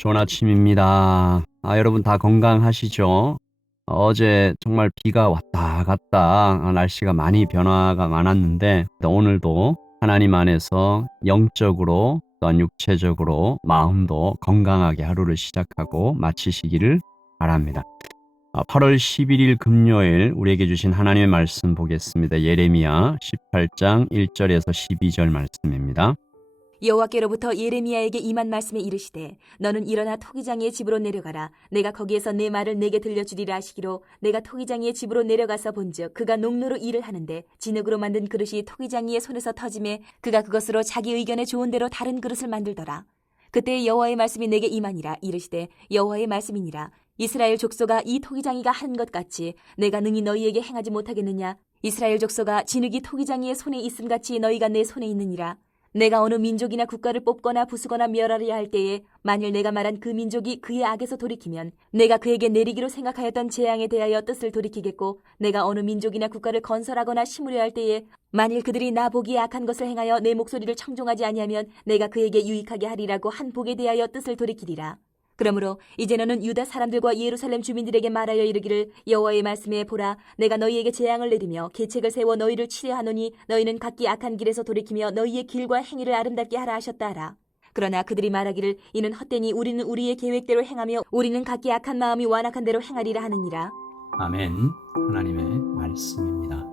좋은 아침입니다. 여러분 다 건강하시죠? 어제 정말 비가 왔다 갔다 날씨가 많이 변화가 많았는데 오늘도 하나님 안에서 영적으로 또한 육체적으로 마음도 건강하게 하루를 시작하고 마치시기를 바랍니다. 8월 11일 금요일 우리에게 주신 하나님의 말씀 보겠습니다. 예레미야 18장 1절에서 12절 말씀입니다. 여호와께로부터 예레미야에게 임한 말씀에 이르시되 너는 일어나 토기장이의 집으로 내려가라. 내가 거기에서 내 말을 내게 들려주리라 하시기로 내가 토기장이의 집으로 내려가서 본즉 그가 농로로 일을 하는데 진흙으로 만든 그릇이 토기장이의 손에서 터짐에 그가 그것으로 자기 의견에 좋은 대로 다른 그릇을 만들더라. 그때 여호와의 말씀이 내게 임하니라. 이르시되 여호와의 말씀이니라. 이스라엘 족속아, 이 토기장이가 한 것 같이 내가 능히 너희에게 행하지 못하겠느냐? 이스라엘 족속아, 진흙이 토기장이의 손에 있음같이 너희가 내 손에 있느니라. 내가 어느 민족이나 국가를 뽑거나 부수거나 멸하려 할 때에 만일 내가 말한 그 민족이 그의 악에서 돌이키면 내가 그에게 내리기로 생각하였던 재앙에 대하여 뜻을 돌이키겠고, 내가 어느 민족이나 국가를 건설하거나 심으려 할 때에 만일 그들이 나 보기에 악한 것을 행하여 내 목소리를 청종하지 아니하면 내가 그에게 유익하게 하리라고 한 복에 대하여 뜻을 돌이키리라. 그러므로 이제 너는 유다 사람들과 예루살렘 주민들에게 말하여 이르기를 여호와의 말씀에 보라, 내가 너희에게 재앙을 내리며 계책을 세워 너희를 치려 하노니 너희는 각기 악한 길에서 돌이키며 너희의 길과 행위를 아름답게 하라 하셨다 하라. 그러나 그들이 말하기를 이는 헛되니 우리는 우리의 계획대로 행하며 우리는 각기 악한 마음이 완악한 대로 행하리라 하느니라. 아멘. 하나님의 말씀입니다.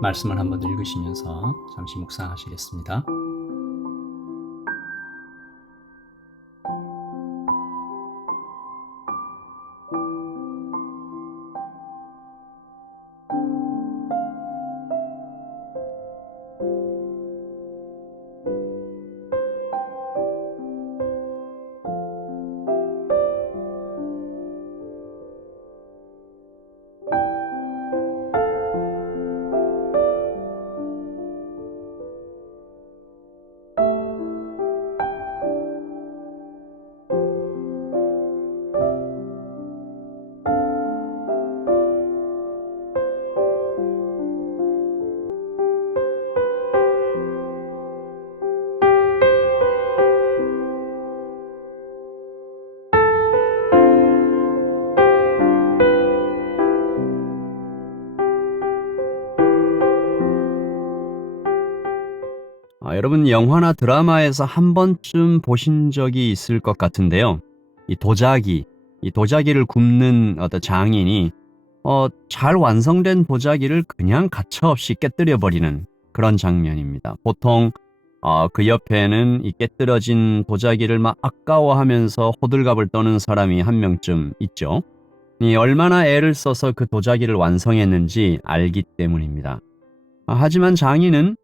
말씀을 한번 읽으시면서 잠시 묵상하시겠습니다. 여러분 영화나 드라마에서 한 번쯤 보신 적이 있을 것 같은데요. 이 도자기를 굽는 어떤 장인이 잘 완성된 도자기를 그냥 가차없이 깨뜨려 버리는 그런 장면입니다. 보통 그 옆에는 이 깨뜨려진 도자기를 막 아까워하면서 호들갑을 떠는 사람이 한 명쯤 있죠. 이 얼마나 애를 써서 그 도자기를 완성했는지 알기 때문입니다. 하지만 장인은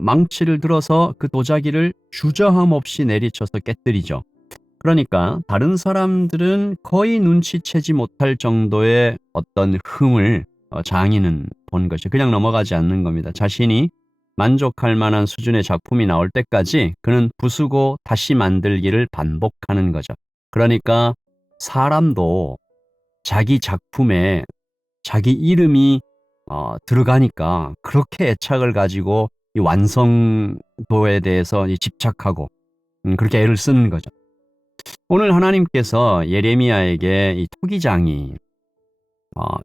망치를 들어서 그 도자기를 주저함 없이 내리쳐서 깨뜨리죠. 그러니까 다른 사람들은 거의 눈치채지 못할 정도의 어떤 흠을 장인은 본 것이 그냥 넘어가지 않는 겁니다. 자신이 만족할 만한 수준의 작품이 나올 때까지 그는 부수고 다시 만들기를 반복하는 거죠. 그러니까 사람도 자기 작품에 자기 이름이 들어가니까 그렇게 애착을 가지고 이 완성도에 대해서 집착하고 그렇게 애를 쓰는 거죠. 오늘 하나님께서 예레미야에게 이 토기장이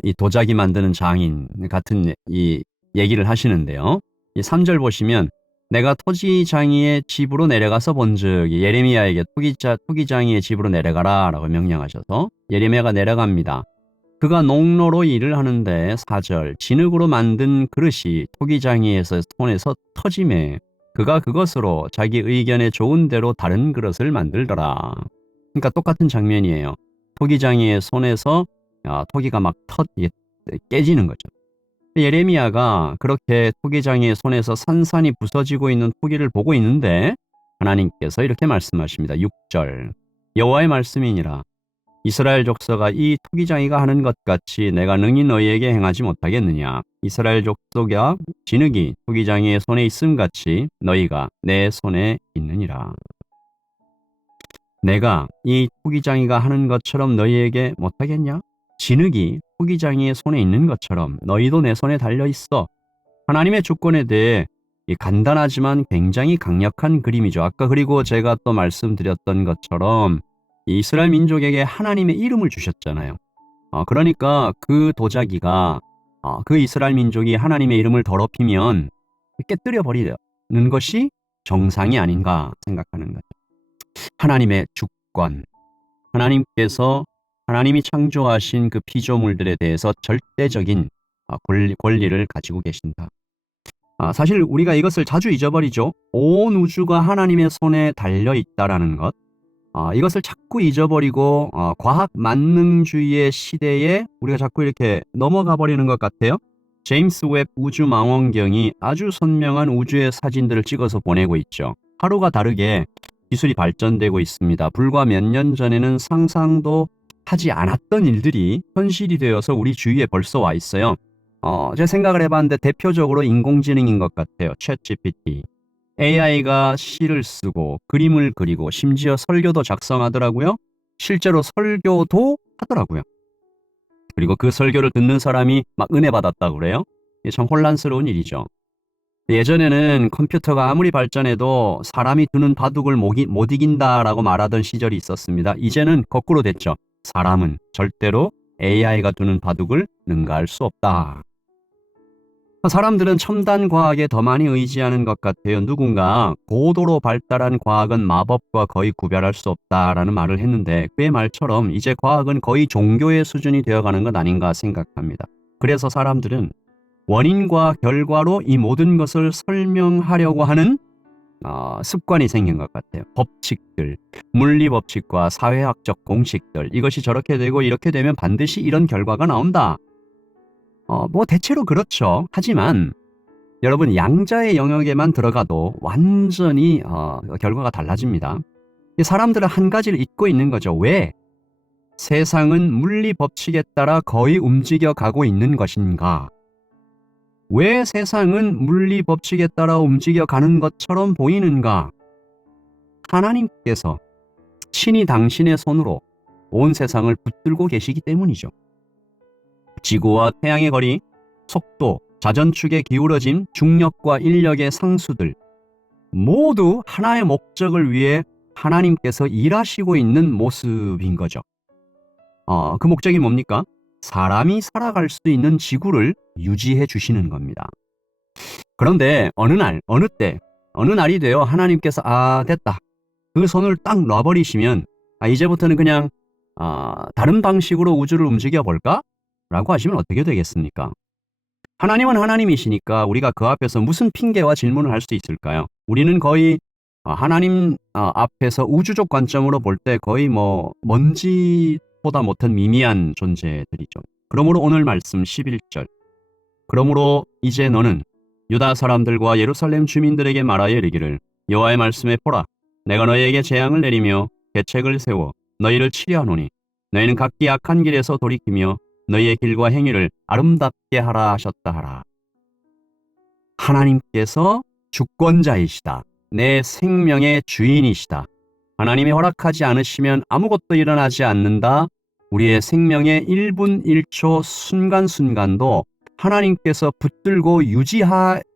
이 도자기 만드는 장인 같은 이 얘기를 하시는데요. 이 3절 보시면 내가 토기장이의 집으로 내려가서 본즉, 예레미야에게 토기장이의 집으로 내려가라 라고 명령하셔서 예레미야가 내려갑니다. 그가 농로로 일을 하는데 4절 진흙으로 만든 그릇이 토기장이에서 손에서 터짐에 그가 그것으로 자기 의견에 좋은 대로 다른 그릇을 만들더라. 그러니까 똑같은 장면이에요. 토기장이의 손에서 토기가 막 깨지는 거죠. 예레미야가 그렇게 토기장이의 손에서 산산이 부서지고 있는 토기를 보고 있는데 하나님께서 이렇게 말씀하십니다. 6절 여호와의 말씀이니라. 이스라엘 족속아, 이 토기장이가 하는 것 같이 내가 능히 너희에게 행하지 못하겠느냐? 이스라엘 족속아, 진흙이 토기장이의 손에 있음 같이 너희가 내 손에 있느니라. 내가 이 토기장이가 하는 것처럼 너희에게 못하겠냐? 진흙이 토기장이의 손에 있는 것처럼 너희도 내 손에 달려 있어. 하나님의 주권에 대해 이 간단하지만 굉장히 강력한 그림이죠. 아까 그리고 제가 또 말씀드렸던 것처럼 이 이스라엘 민족에게 하나님의 이름을 주셨잖아요. 그러니까 그 도자기가 그 이스라엘 민족이 하나님의 이름을 더럽히면 깨뜨려 버리는 것이 정상이 아닌가 생각하는 거죠. 하나님의 주권, 하나님께서 하나님이 창조하신 그 피조물들에 대해서 절대적인 권리를 가지고 계신다. 사실 우리가 이것을 자주 잊어버리죠. 온 우주가 하나님의 손에 달려 있다라는 것. 이것을 자꾸 잊어버리고 과학 만능주의의 시대에 우리가 자꾸 이렇게 넘어가 버리는 것 같아요. 제임스 웹 우주망원경이 아주 선명한 우주의 사진들을 찍어서 보내고 있죠. 하루가 다르게 기술이 발전되고 있습니다. 불과 몇 년 전에는 상상도 하지 않았던 일들이 현실이 되어서 우리 주위에 벌써 와 있어요. 제가 생각을 해봤는데 대표적으로 인공지능인 것 같아요. 챗GPT. AI가 시를 쓰고 그림을 그리고 심지어 설교도 작성하더라고요. 실제로 설교도 하더라고요. 그리고 그 설교를 듣는 사람이 막 은혜 받았다고 그래요. 이게 참 혼란스러운 일이죠. 예전에는 컴퓨터가 아무리 발전해도 사람이 두는 바둑을 못 이긴다라고 말하던 시절이 있었습니다. 이제는 거꾸로 됐죠. 사람은 절대로 AI가 두는 바둑을 능가할 수 없다. 사람들은 첨단 과학에 더 많이 의지하는 것 같아요. 누군가 고도로 발달한 과학은 마법과 거의 구별할 수 없다라는 말을 했는데 그의 말처럼 이제 과학은 거의 종교의 수준이 되어가는 것 아닌가 생각합니다. 그래서 사람들은 원인과 결과로 이 모든 것을 설명하려고 하는 습관이 생긴 것 같아요. 법칙들, 물리법칙과 사회학적 공식들, 이것이 저렇게 되고 이렇게 되면 반드시 이런 결과가 나온다. 대체로 그렇죠. 하지만 여러분 양자의 영역에만 들어가도 완전히 결과가 달라집니다. 사람들은 한 가지를 잊고 있는 거죠. 왜? 세상은 물리 법칙에 따라 거의 움직여 가고 있는 것인가? 왜 세상은 물리 법칙에 따라 움직여 가는 것처럼 보이는가? 하나님께서 친히 당신의 손으로 온 세상을 붙들고 계시기 때문이죠. 지구와 태양의 거리, 속도, 자전축의 기울어짐, 중력과 인력의 상수들 모두 하나의 목적을 위해 하나님께서 일하시고 있는 모습인 거죠. 그 목적이 뭡니까? 사람이 살아갈 수 있는 지구를 유지해 주시는 겁니다. 그런데 어느 날, 어느 날이 되어 하나님께서 됐다. 그 손을 딱 놔버리시면 이제부터는 그냥 다른 방식으로 우주를 움직여 볼까? 라고 하시면 어떻게 되겠습니까? 하나님은 하나님이시니까 우리가 그 앞에서 무슨 핑계와 질문을 할 수 있을까요? 우리는 거의 하나님 앞에서 우주적 관점으로 볼 때 거의 먼지보다 못한 미미한 존재들이죠. 그러므로 오늘 말씀 11절. 그러므로 이제 너는 유다 사람들과 예루살렘 주민들에게 말하여 이르기를 여호와의 말씀에 보라. 내가 너희에게 재앙을 내리며 계책을 세워 너희를 치려하노니 너희는 각기 악한 길에서 돌이키며 너희의 길과 행위를 아름답게 하라 하셨다 하라. 하나님께서 주권자이시다. 내 생명의 주인이시다. 하나님이 허락하지 않으시면 아무것도 일어나지 않는다. 우리의 생명의 1분 1초 순간순간도 하나님께서 붙들고 유지해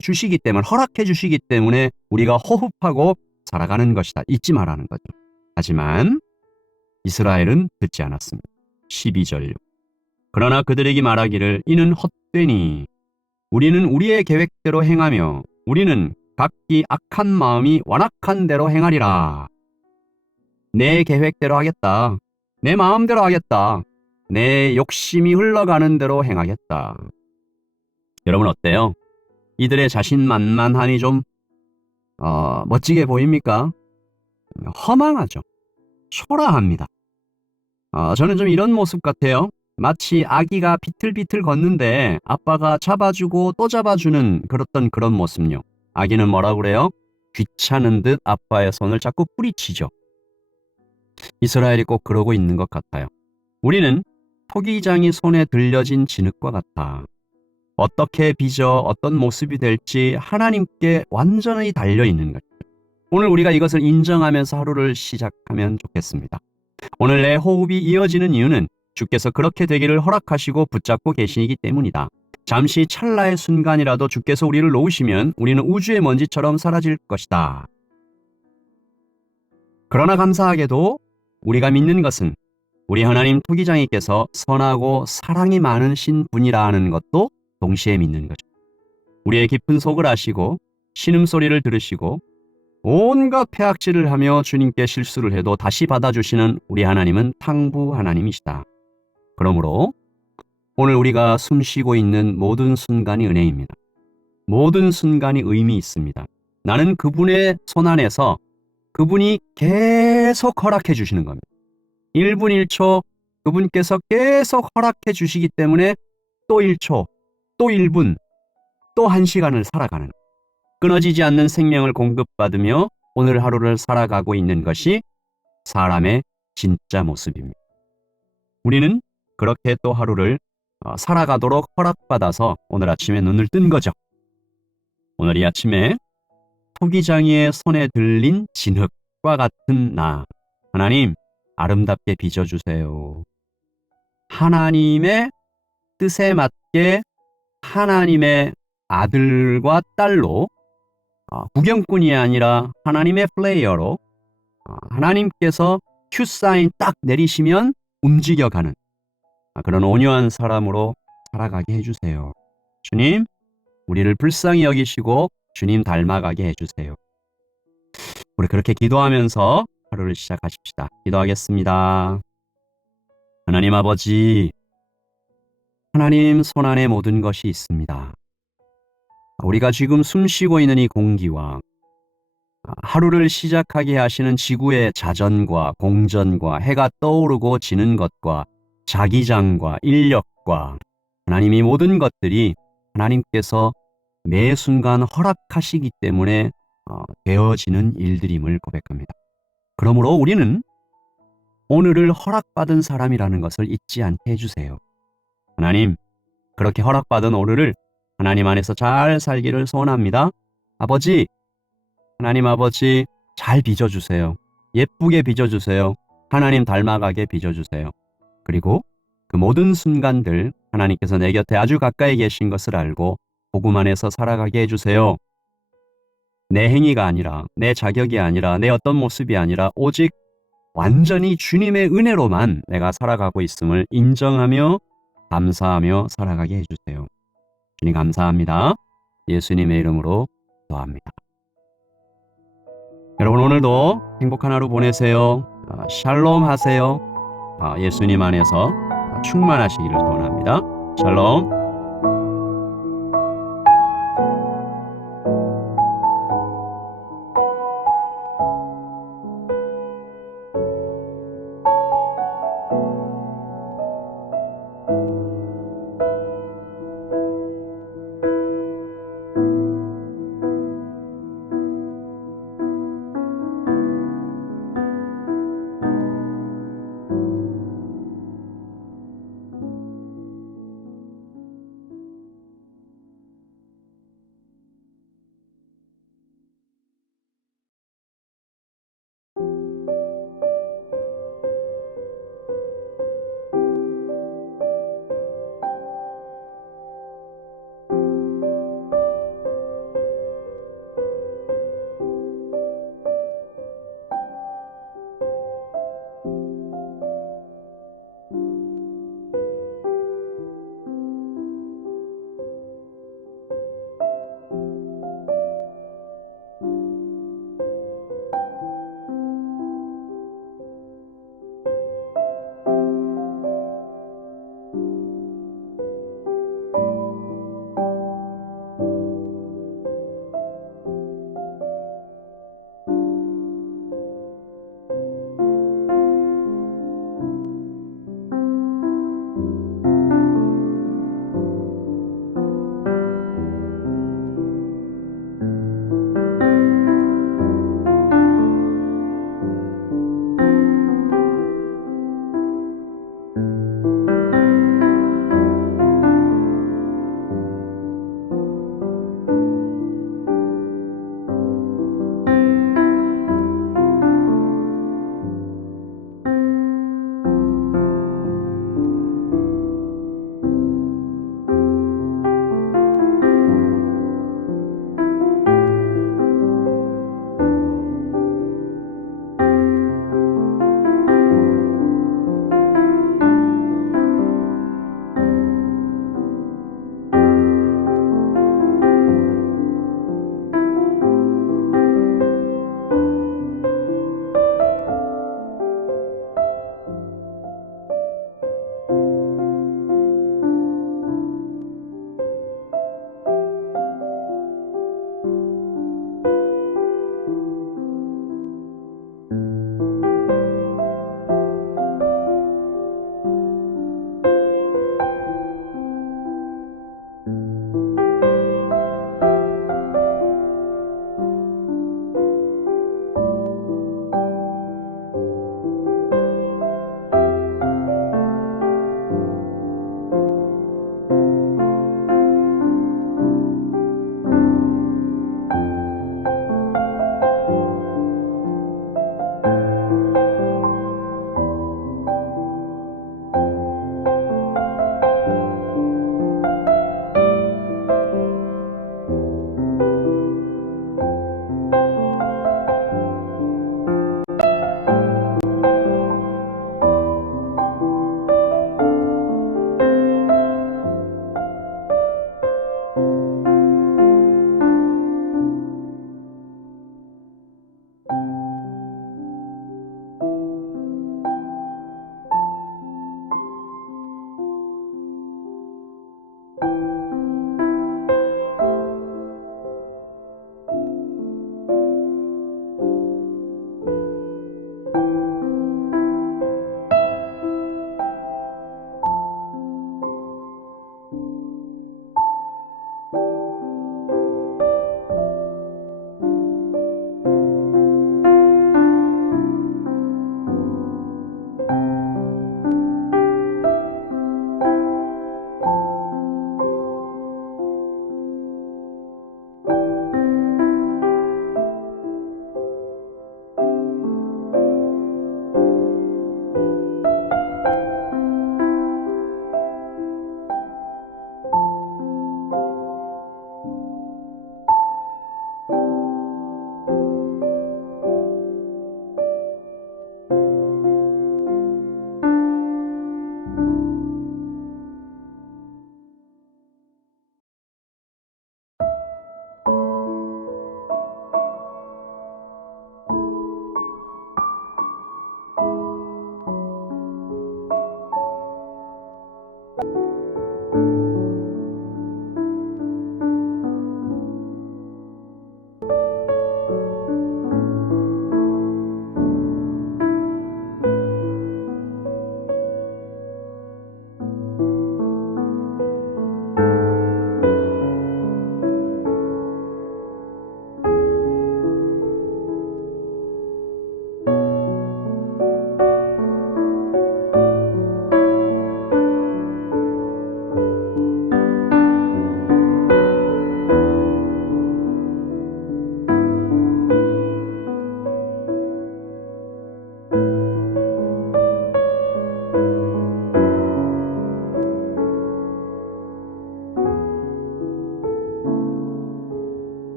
주시기 때문에, 허락해 주시기 때문에 우리가 호흡하고 살아가는 것이다. 잊지 말라는 거죠. 하지만 이스라엘은 듣지 않았습니다. 12절. 그러나 그들에게 말하기를 이는 헛되니 우리는 우리의 계획대로 행하며 우리는 각기 악한 마음이 완악한 대로 행하리라. 내 계획대로 하겠다. 내 마음대로 하겠다. 내 욕심이 흘러가는 대로 행하겠다. 여러분 어때요? 이들의 자신만만함이 좀 멋지게 보입니까? 허망하죠. 초라합니다. 저는 좀 이런 모습 같아요. 마치 아기가 비틀비틀 걷는데 아빠가 잡아주고 또 잡아주는 그런 모습요. 아기는 뭐라고 그래요? 귀찮은 듯 아빠의 손을 자꾸 뿌리치죠. 이스라엘이 꼭 그러고 있는 것 같아요. 우리는 토기장이 손에 들려진 진흙과 같아. 어떻게 빚어 어떤 모습이 될지 하나님께 완전히 달려있는 거죠. 오늘 우리가 이것을 인정하면서 하루를 시작하면 좋겠습니다. 오늘 내 호흡이 이어지는 이유는 주께서 그렇게 되기를 허락하시고 붙잡고 계시기 때문이다. 잠시 찰나의 순간이라도 주께서 우리를 놓으시면 우리는 우주의 먼지처럼 사라질 것이다. 그러나 감사하게도 우리가 믿는 것은 우리 하나님 토기장이께서 선하고 사랑이 많으신 분이라는 것도 동시에 믿는 거죠. 우리의 깊은 속을 아시고 신음소리를 들으시고 온갖 폐악질을 하며 주님께 실수를 해도 다시 받아주시는 우리 하나님은 탕부 하나님이시다. 그러므로 오늘 우리가 숨쉬고 있는 모든 순간이 은혜입니다. 모든 순간이 의미 있습니다. 나는 그분의 손 안에서 그분이 계속 허락해 주시는 겁니다. 1분 1초 그분께서 계속 허락해 주시기 때문에 또 1초, 또 1분, 또 1시간을 살아가는 끊어지지 않는 생명을 공급받으며 오늘 하루를 살아가고 있는 것이 사람의 진짜 모습입니다. 우리는 그렇게 또 하루를 살아가도록 허락받아서 오늘 아침에 눈을 뜬 거죠. 오늘 이 아침에 토기장이의 손에 들린 진흙과 같은 나, 하나님 아름답게 빚어주세요. 하나님의 뜻에 맞게 하나님의 아들과 딸로 구경꾼이 아니라 하나님의 플레이어로 하나님께서 큐사인 딱 내리시면 움직여가는 그런 온유한 사람으로 살아가게 해주세요. 주님, 우리를 불쌍히 여기시고 주님 닮아가게 해주세요. 우리 그렇게 기도하면서 하루를 시작하십시다. 기도하겠습니다. 하나님 아버지, 하나님 손 안에 모든 것이 있습니다. 우리가 지금 숨쉬고 있는 이 공기와 하루를 시작하게 하시는 지구의 자전과 공전과 해가 떠오르고 지는 것과 자기장과 인력과 하나님 이 모든 것들이 하나님께서 매 순간 허락하시기 때문에 되어지는 일들임을 고백합니다. 그러므로 우리는 오늘을 허락받은 사람이라는 것을 잊지 않게 해주세요. 하나님, 그렇게 허락받은 오늘을 하나님 안에서 잘 살기를 소원합니다. 아버지, 하나님 아버지 잘 빚어주세요. 예쁘게 빚어주세요. 하나님 닮아가게 빚어주세요. 그리고 그 모든 순간들 하나님께서 내 곁에 아주 가까이 계신 것을 알고 복음 안에서 살아가게 해주세요. 내 행위가 아니라, 내 자격이 아니라, 내 어떤 모습이 아니라 오직 완전히 주님의 은혜로만 내가 살아가고 있음을 인정하며 감사하며 살아가게 해주세요. 주님 감사합니다. 예수님의 이름으로 기도합니다. 여러분 오늘도 행복한 하루 보내세요. 샬롬 하세요. 예수님 안에서 충만하시기를 소원합니다. 샬롬.